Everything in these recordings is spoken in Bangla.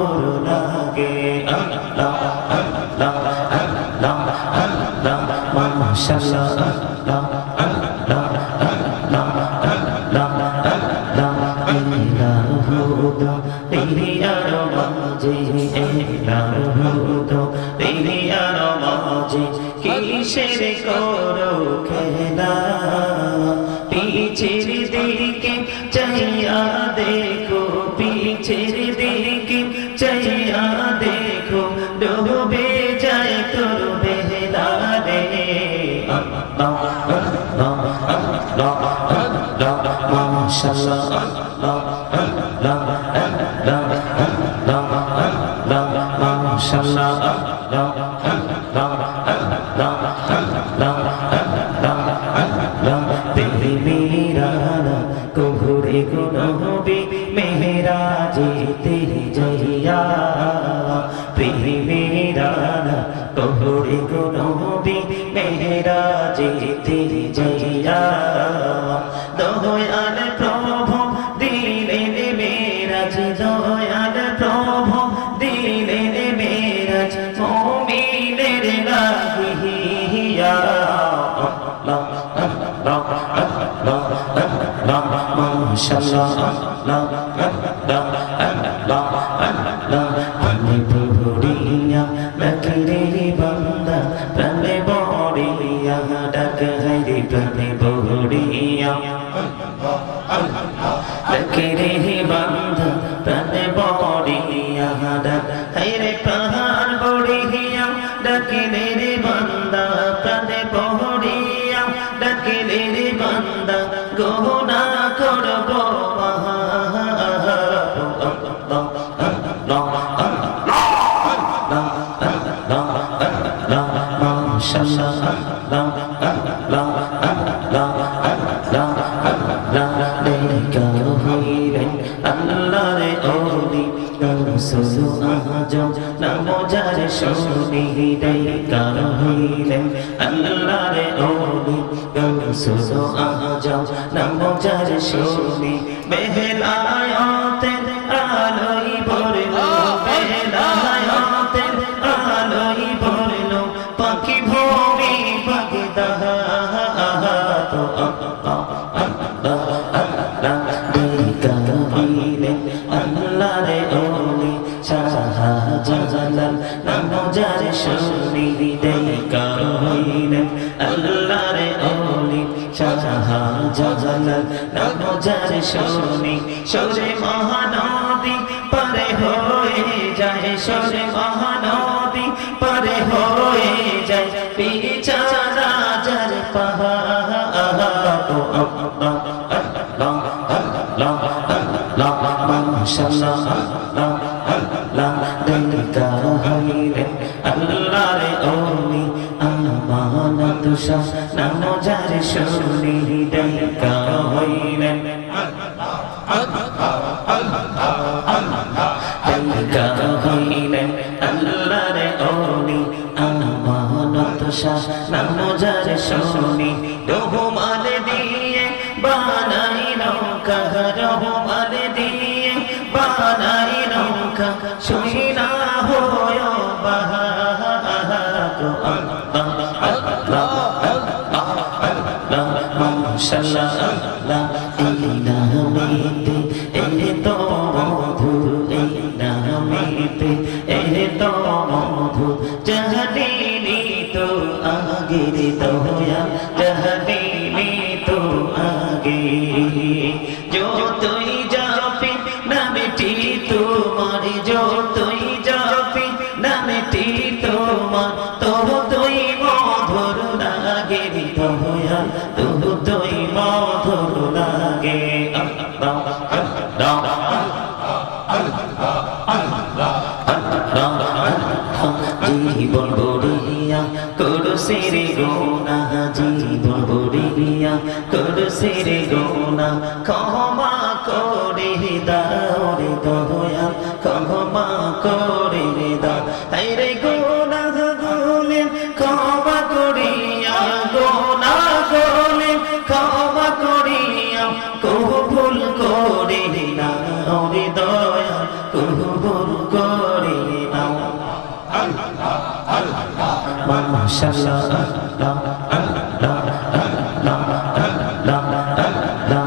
মধুর লাগে আল্লাহ আল্লাহ আল্লাহ আল্লাহ মাশাআল্লাহ আল্লাহ আল্লাহ আল্লাহ আল্লাহ আল্লাহ ইলাহুদা পিরিয়ার মাঝে ইলাহুদা পিরিয়ার মাঝে কিসের করো খেলা পিছের দিকে চাইয়া দেখো পিছের দিকে চাইয়া দেখো ডুবে যায় তোর বেলা রে আল্লাহ আল্লাহ আল্লাহ আল্লাহ মাশাআল্লাহ আল্লাহ আল্লাহ আল্লাহ আল্লাহ আল্লাহ মাশাআল্লাহ আল্লাহ আল্লাহ আল্লাহ আল্লাহ আল্লাহ আল্লাহ তেরি মেরা কোহরে গুনবি মেহরাজে তেরি জহিয়া তেরি মেরা কোহরে গুনবি মেহরাজে তেরি জহিয়া দয়াল প্রভু দিলেন মেরাজ দয়াল প্রভু দিলেন মেরাজ মুমিনের লাগিয়া আল্লাহ আল্লাহ আল্লাহ আল্লাহ মাশাআল্লাহ আল্লাহ আল্লাহ আল্লাহ আল্লাহ প্রাণে বড়িয়া ডাকরে বান্দা প্রাণে বড়িয়া ডাক হাইরে প্রাণে বড়িয়া ডাকরে বান্দা প্রাণে বড়িয়া ডাক হাইরে প্রাণ বড়িয়া ডাকরে বান্দা প্রাণে বড়িয়া ডাকরে বান্দা গোনা করব বেলায়াতে আলোই ভরলো বেলায়াতে আলোই ভরলো পাখি ভূমি পাখি দাহা তো আল্লাহ আল্লাহ আল্লাহ দেখা হইলেন আল্লাহ রে ওলি শাহজালাল নাম যার শুনি দেখা হইলেন আল্লাহ রে ওলি শাহজালাল নাম যার শুনি সরে মহানদী পারে হয়ে যায় সরে মহানদী পারে হয়ে যায় পিছানা যার পাহাড় তো আল্লাহ আল্লাহ আল্লাহ আল্লাহ মাশাআল্লাহ আল্লাহ আল্লাহ দেখা হইলেন আল্লাহ রে ওলি আমানত শাহ নাম যার শুনি দেখা হইলেন দেখা হইলেন আল্লাহ রে ওলি আমানত শাহ নাম যার শুনি রহমান দিয়ে বানাই নৌকা রহমান দিয়ে বানাই নৌকা শুনি না হয় বাহা তো আল্লাহ আল্লাহ আল্লাহ আল্লাহ মাশাআল্লাহ আল্লাহ এই নামেতে এই তো মধু এই নামেতে এই তো মধু জাহাদিনী তো আগে রে দয়া জাহাদিনী তো আগে যতই যাপি নামটি তোমার যতই যাপি নামটি তোমার ততই মধুর লাগে রে দয়া ততই মধুর লাগে আল্লাহ আল্লাহ জীবন বড়িয়া করছে রে গোনা জীবন বড়িয়া করছে রে গোনা ক্ষমা করে দাও রে দয়া ক্ষমা করে দাও রে গোনা গুলে ক্ষমা করিয়া গোনা গুলে ক্ষমা করিয়া কবুল করে না রে দয়া কবুল করে নাও মাশাআল্লাহ আল্লাহ আল্লাহ আল্লাহ আল্লাহ আল্লাহ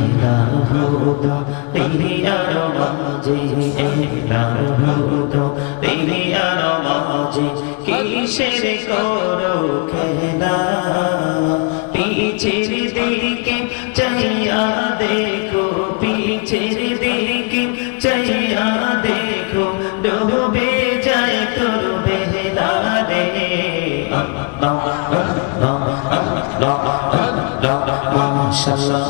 ইলাহু দুনিয়ার মাঝে ইলাহু দুনিয়ার মাঝে কিসের করো খেলা পিছের দিকে চাইয়া দেখো পিছের দিকে চাইয়া দেখো ডুবে যায় তোর বেলা রে আল্লাহ আল্লাহ আল্লাহ আল্লাহ মাশাআল্লাহ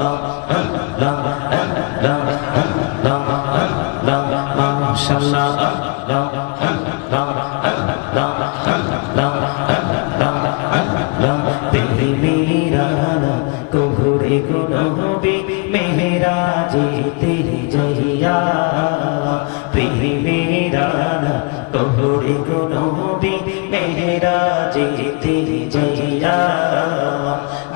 আল্লাহ আল্লাহ আল্লাহ আল্লাহ আল্লাহ মাশাআল্লাহ আল্লাহ আল্লাহ আল্লাহ আল্লাহ আল্লাহ তেরি মেরানা কোহরে গুনবি মেহরাজে তেরি জহিয়া তেরি মেরানা কোহরে গুনবি মেহরাজে তেরি জহিয়া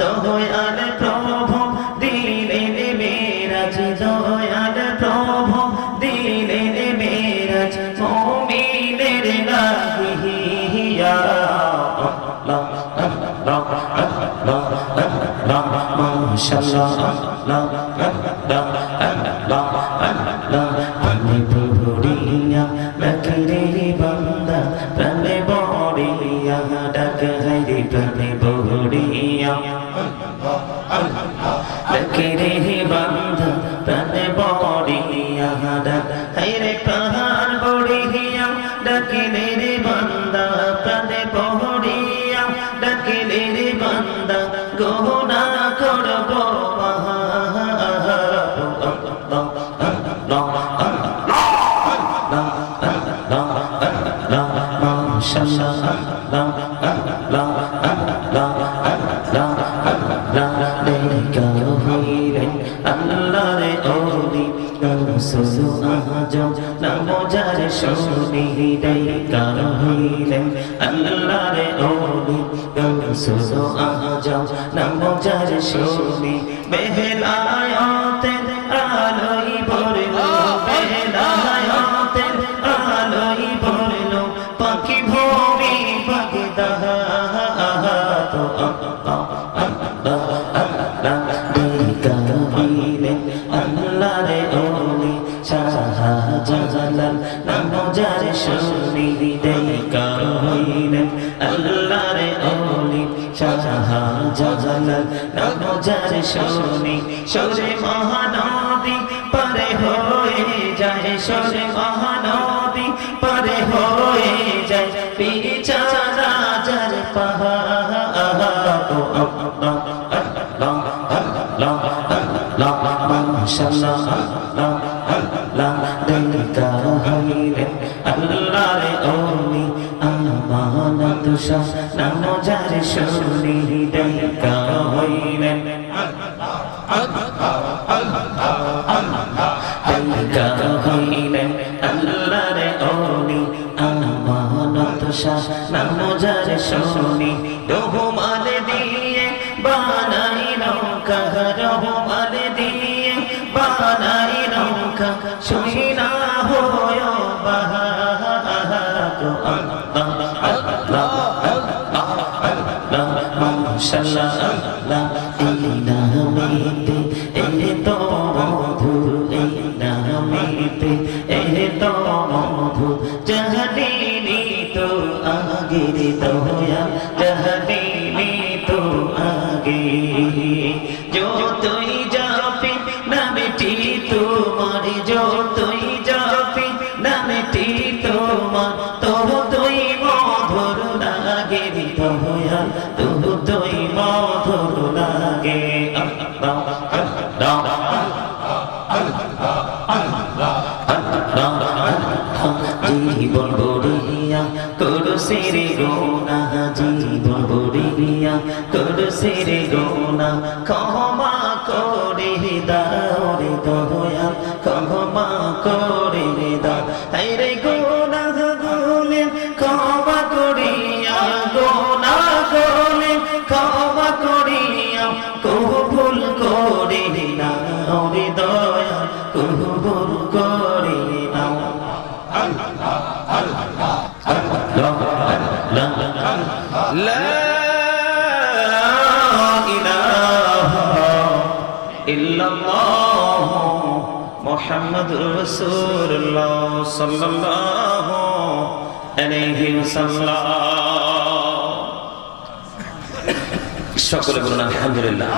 দয়াল প্রভু দিলেন মেরাজ দয়াল প্রভু দিলেন মেরাজ মুমিনের লাগিয়া আল্লাহ আল্লাহ আল্লাহ আল্লাহ মাশাআল্লাহ আল্লাহ আল্লাহ আল্লাহ আল্লাহ আমি প্রভুরিয়া ডাকরে বান্দা প্রাণে বড়িয়া ডাক হাইরে প্রাণে বড়িয়া ডাকরে বান্দা প্রাণে বড়িয়া ডাক হাইরে পাহাড় বড়িয়া ডাকলে রে বান্দা প্রাণে বড়িয়া ডাকলে রে বান্দা গোনা করব বেলায়াতের আলোই ভরলো বেলায়াতের আলোই ভরলো পাখি ভূমি পাখি দাহা তো আল্লাহ আল্লাহ আল্লাহ দেখা হইলেন আল্লাহ রে ওলি শাহজালাল নাম যার শুনি দেখা হইলেন আল্লাহ রে ওলি শাহজালাল নাম যার শুনি সরে মহানদী পারে হয়ে যায় সরে মহানদী পারে হয়ে যায় বিছানা যার পাহাড় তো আল্লাহ আল্লাহ আল্লাহ আল্লাহ মাশাআল্লাহ আল্লাহ আল্লাহ দেখা হইলেন আল্লাহ রে ওলি আমানত শাহ নাম যার শুনি দেখা হইলেন দেখা হইলেন আল্লাহ রে ওলি আমানত শাহ নাম যার শুনি রহমান দিয়ে বানাই নৌকা রহমান দিয়ে বানাই নৌকা শুই না হয় বাহা তো আল্লাহ আল্লাহ আল্লাহ আল্লাহ মাশাআল্লাহ আল্লাহ এই নামেতে এই তো মধু এই নামেতে এই তো মধু জাহানি তো আগে দয়া জাহানি তো আগে যতই যাবে নামটি তোমার যতই যাবে নামটি তোমার ততই মধুর লাগে দয়া ততই মধুর লাগে আল্লাহ আল্লাহ জীবন বড়িয়া করছে রে গোনা জীবন বড়িয়া করছে রে গোনা ক্ষমা করে দাও রে দয়া ক্ষমা করে দাও তাই রে গোনা গুলে ক্ষমা করিয়া গোনা গুলে ক্ষমা করিয়া কবুল করে নাও রে দয়া কবুল করে নাও لا إله إلا الله محمد رسول الله صلى الله عليه وسلم সকলে বলুন আলহামদুলিল্লাহ।